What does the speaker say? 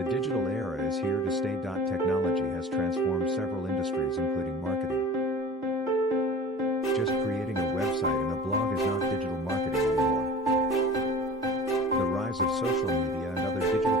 The digital era is here to stay. Technology has transformed several industries, including marketing. Just creating a website and a blog is not digital marketing anymore. The rise of social media and other digital